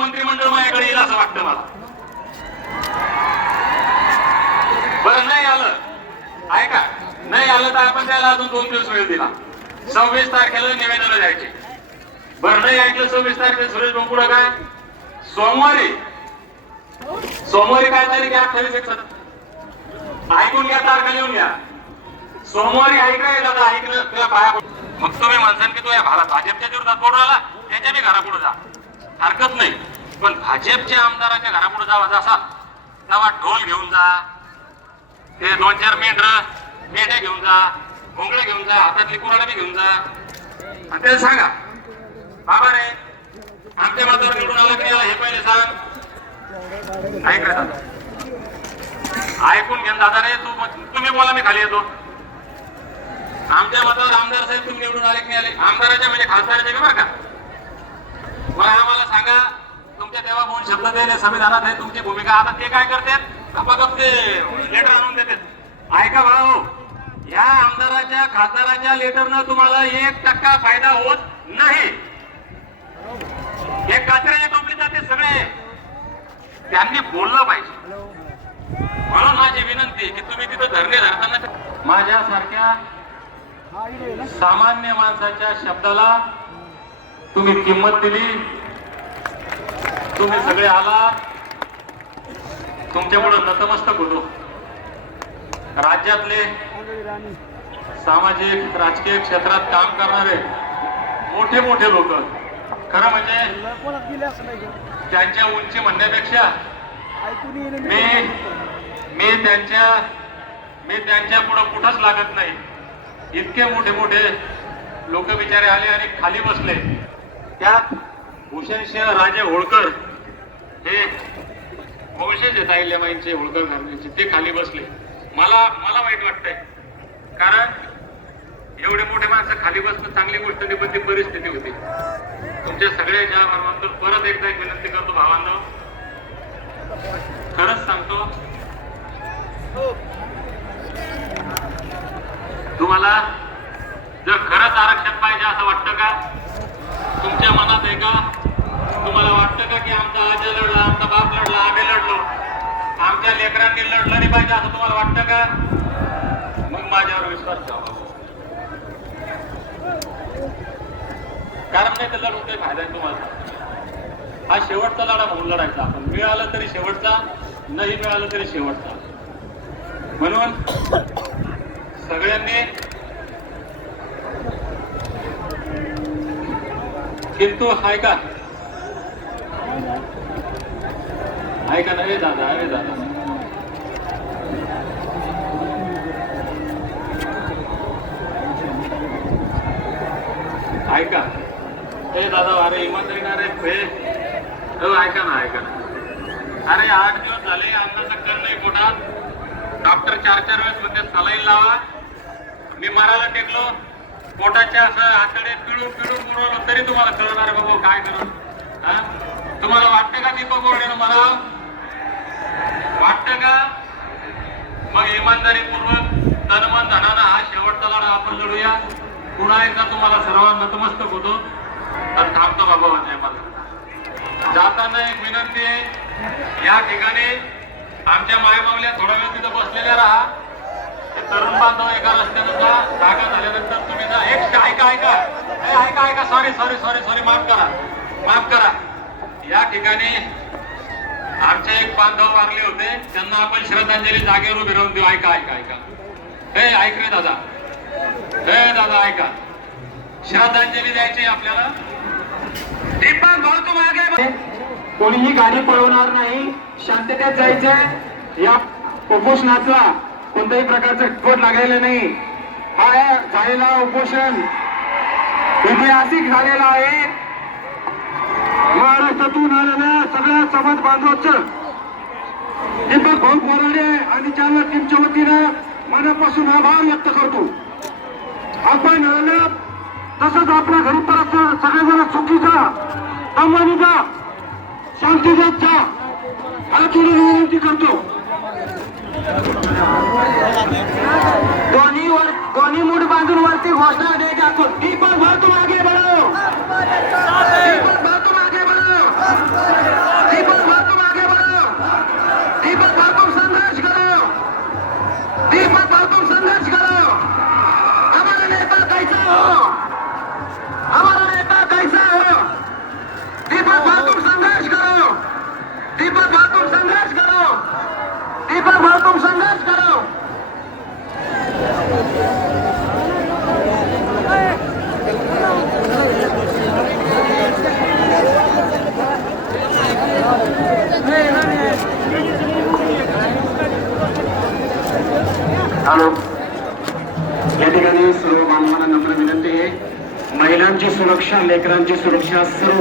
मंत्रिमंडळ माझ्याकडे येईल असं वाटतं मला. बरं नाही आलं. ऐका नाही आलं तर आपण त्याला अजून दोन दिवस वेळ दिला. सव्वीस तारखेला निवेदन द्यायचे. बरं नाही ऐकलं सव्वीस तारखेला सुरेश भाऊ काय? सोमवारी. सोमवारी काय तारीख आहे? अठ्ठावीस एक ऐकून घ्या तारखा लिहून घ्या. सोमवारी ऐकाय दादा ऐकलं तुला पाया पड- मग तुम्ही म्हणसान की तो या भारत भाजपच्या विरोधात बोलू आला त्याच्या मी घरापुढे जा. हरकत नाही. पण भाजपच्या आमदाराच्या घरापुढे जावा जसा तेव्हा ढोल घेऊन जा. ते दोन चार मेंढर मेंढ्या घेऊन जा भोंगळे घेऊन जा हातातली कुराड बी घेऊन जा. आणि त्याला सांगा बाबा रे आमच्या मतदार निवडून आला की हे पहिले सांग. ऐक रे दादा ऐकून घेऊन दादा रे तू तुम्ही बोला मी खाली येतो. आमच्या मतावर आमदार साहेब तुम्ही निवडून आले की आले? आमदाराच्या म्हणजे खासदाराच्या का. बघा मला आम्हाला सांगा तुमच्या तेव्हा कोण शब्द दिले संविधानात आहे तुमची भूमिका. आता ते काय करतात आपागत ते लेटर आणून देतात ऐका भाऊ या आमदाराच्या खासदाराच्या लेटरनं तुम्हाला एक टक्का फायदा होत नाही. हे कचऱ्याच्या कंपनी जाते सगळे. त्यांनी बोललं पाहिजे. म्हणून माझी विनंती की तुम्ही तिथं धरणे धरताना माझ्यासारख्या सामान्य माणसाच्या शब्दाला तुम्ही किंमत दिली. तुम्ही सगळे आला. तुमच्यामुळे नतमस्तक होतो. राज्यातले सामाजिक राजकीय क्षेत्रात काम करणारे मोठे मोठे लोक. खरं म्हणजे त्यांच्या उंची म्हणण्यापेक्षा मी मी त्यांच्या मी त्यांच्या पुढं कुठंच लागत नाही. इतके मोठे मोठे लोक बिचारे आले आणि खाली बसले. त्यात भूषणसिंह राजे होळकर हे वंशज आहेत आईल्यामाईंचे होळकर घराण्याचे ते खाली बसले. मला मला वाईट वाटतंय. कारण एवढे मोठे माणसं खाली बसणं चांगली गोष्ट नाही पण ती परिस्थिती होती. तुमच्या सगळ्याच्या माध्यमातून परत एकदा एक विनंती करतो भावांना. खरंच सांगतो. तुम्हाला जर खरंच आरक्षण पाहिजे असं वाटतं का? तुमच्या मनात आहे का? तुम्हाला वाटतं का की आमचा आजा लेकरांनी लढलं नाही पाहिजे असं तुम्हाला वाटतं का? मग माझ्यावर विश्वास ठेवा. कारण नाही तर लढून काही फायदा आहे तुम्हाला. हा शेवटचा लढा म्हणून लढायचा. आपण मिळालं तरी शेवटचा नाही मिळालं तरी शेवटचा. म्हणून सगळ्यांनी किंतु हाय का? हाय का? नाही दादा अरे दादा. ऐका. हे दादा अरे इमानदारी ना रे हे हो ऐका ना ऐका ना. अरे आठ दिवस झाले आमचा चक्कर नाही पोटात. डॉक्टर चार चार वेळेस म्हणजे सलाईन लावा. मी मारायला टेकलो. पोटाच्या असं आतडे पिळून पिळून मुरवलं तरी तुम्हाला कळणार बाबा काय करू. हा? तुम्हाला वाटतं का दीपक बोर्डेनं मला? वाटतं का? मग इमानदारीपूर्वक तनमन धनानं हा शेवटचा लढा आपण लढूया पुन्हा एकदा तुम्हाला सर्वांना नतमस्तक होतो. तर थांबतो बाबा म्हणजे मला. जाताना एक विनंती आहे या ठिकाणी आमच्या मायमावल्या थोडा वेळ तिथं बसलेल्या राहा. तरुण बांधव एका रस्त्यानं जा जागा झाल्यानंतर तुम्ही जा. एक ऐका ऐका ऐका. ऐका सॉरी सॉरी सॉरी सॉरी माफ करा. माफ करा. या ठिकाणी आमचे एक बांधव वारले होते. त्यांना आपण श्रद्धांजली जागेवर उभी राहून देऊ. ऐका ऐका ऐका. हे ऐक रे दादा. दादा ऐका. श्रद्धांजली द्यायची आपल्याला. दीपक भाऊ तू मागे कोणीही गाडी पळवणार नाही. शांततेत जायचंय. या उपोषणाचा कोणत्याही प्रकारचं कोट लागलेलं नाही. हा झालेला उपोषण ऐतिहासिक झालेला आहे. महाराष्ट्रातून आलेल्या सगळ्या समाज बांधवांचं दीपक भाऊ बोराडे आणि जालना टीमच्या वतीनं मनापासून आभार व्यक्त करतो. आपण आलं. तसंच आपल्या घरी परत सगळेजण सुखीचा दमवानीचा शांतीचा हात जोडून विनंती करतो. दोन्ही वर दोन्ही मूठ बांधून वरती घोषणा द्यायची असतो दीपक भातुम संघर्ष करो हॅलो. या ठिकाणी सर्व बांधवांना नम्र विनंती आहे. महिलांची सुरक्षा लेकरांची सुरक्षा सर्व